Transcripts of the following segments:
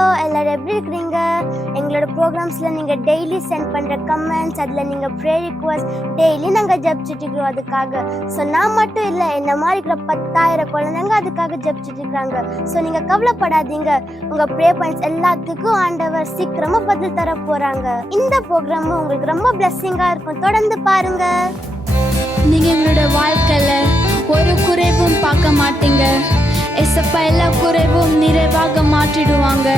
Hello, எல்லாரும் எப்படி இருக்கிறீங்க? எங்களோட ப்ரோக்ராம்ஸில் நீங்கள் டெய்லி சென்ட் பண்ணுற கமெண்ட்ஸ், அதில் நீங்கள் ப்ரேயர் ரிக்வெஸ்ட் டெய்லி நாங்கள் ஜெபிச்சுட்டு இருக்கிறோம் அதுக்காக. ஸோ நான் மட்டும் இல்லை, என்ன மாதிரி இருக்கிற 10,000 குழந்தைங்க அதுக்காக ஜெபிச்சுட்டு இருக்கிறாங்க. ஸோ நீங்கள் கவலைப்படாதீங்க, உங்கள் ப்ரேயர் பாயிண்ட்ஸ் எல்லாத்துக்கும் ஆண்டவர் சீக்கிரமாக பதில் தர போகிறாங்க. இந்த ப்ரோக்ராமும் உங்களுக்கு ரொம்ப பிளெஸ்ஸிங்காக இருக்கும். தொடர்ந்து பாருங்க. நீங்கள் எங்களோட வாழ்க்கையில் ஒரு குறைவும் பார்க்க மாட்டீங்க. எசப்பா எல்லா குறைவும் நிறைவாக மாற்றிடுவாங்க.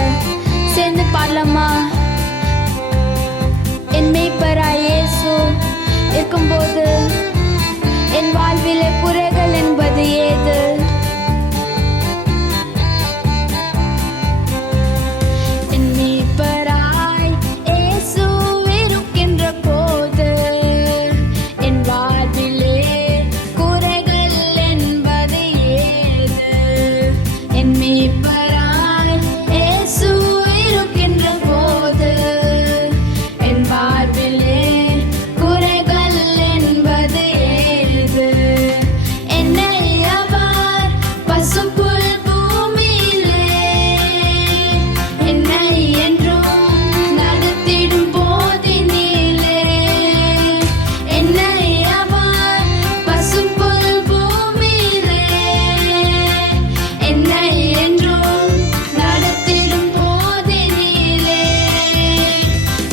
சேர்ந்து பாடலாமா? என் மேய்ப்பராய் இயேசு இருக்கும்போது என் வாழ்விலே குறைகள் என்பது ஏது? என் மேய்ப்பராய் இயேசு இருக்கின்ற போது என் வாழ்விலே குறைகள் என்பது ஏது? என் மேய்ப்பராய் இயேசு இருக்கின்ற போது என் வாழ்விலே குறைகள் என்பது ஏது? என்னை அவர் பசும்புல் பூமியிலே என்னை என்றும் நடத்திடும் போதினிலே, என்னை அவர் பசும்புல் பூமியிலே என்னை என்றும் நடத்திடும் போதினிலே,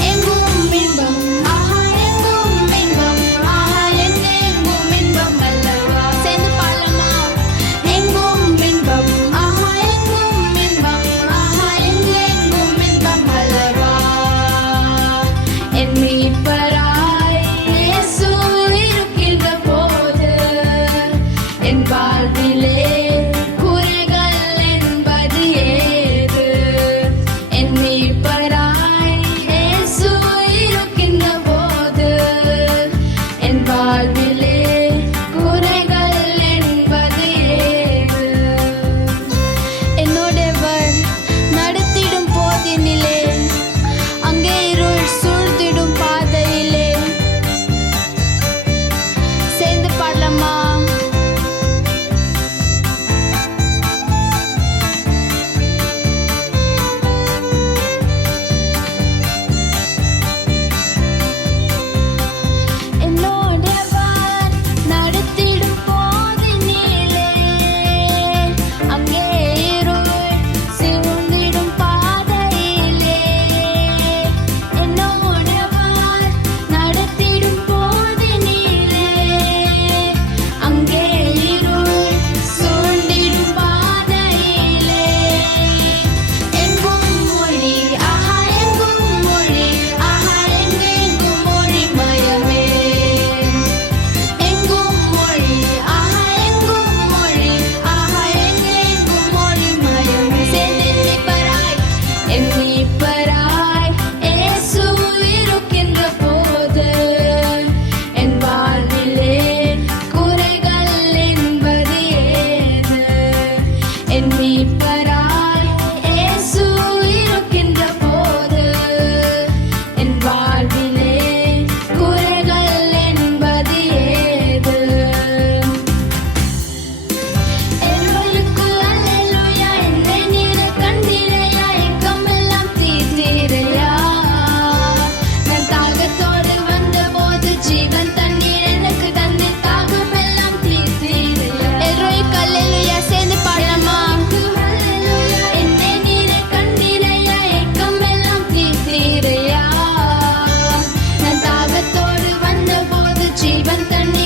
எங்கும் இன்பம், ஆஹா எங்கும் இன்பம், ஆஹா எங்கெங்கும் இன்பம் அல்லவா? சேர்ந்து பாடலாமா? எங்கும் இன்பம், ஆஹா எங்கும் இன்பம், ஆஹா எங்கெங்கும் இன்பம் அல்லவா? என் மீட்பராய் இயேசு இருக்கின்ற போது என் வாழ்விலே குறைகள் என்பது ஏது? என் மீட்பராய் இயேசு இருக்கின்ற போது என் வாழ்விலே குறைகள் என்பது ஏது? என்னோடவர் நடத்திடும் போதினிலே அங்கே இருள் சூழ்ந்திடும் பாதையிலே, சேர்ந்து பாடலாமா? என்னோடவர் நடத்திடும் போதினிலே அங்கே இருள் சூழ்ந்திடும் பாதையிலே, என்னோடவர் நடத்திடும் போதினிலே அங்கே இருள் சூழ்ந்திடும் பாதையிலே, எங்கும் மொழி, ஆஹா எங்கும் மொழி, ஆஹா எங்கெங்கும் மொழி மயமே, எங்கும் மொழி, ஆஹா எங்கும் மொழி, ஆஹா எங்கெங்கும் மொழி மயமே. சேர்ந்து என் மீட்பராய் இயேசு இருக்கின்ற போது என் வாழ்விலே குறைகள் என்பது ஏது? என் மீட்பராய் இயேசு இருக்கின்ற போது என் வாழ்விலே குறைகள் என்பது ஏது? எங்களுக்கு அல்லேலூயா, என்னை நீர் கண்டீரையா, ஏக்கமெல்லாம் தீர்த்தீரையா. நான் தாகத்தோடு வந்தபோது ஜீவன் தண்ணீர் எனக்கு தந்து தாகமெல்லாம் தீர்த்தீரையா. எல்லோருக்கும் அல்லேலூயா, சேர்ந்து பாடலாமா? என்னை நீர் கண்டீரையா, ஏக்கமெல்லாம் தீர்த்தீரையா. நான் தாகத்தோடு வந்தபோது ஜீவன் தண்ணீர்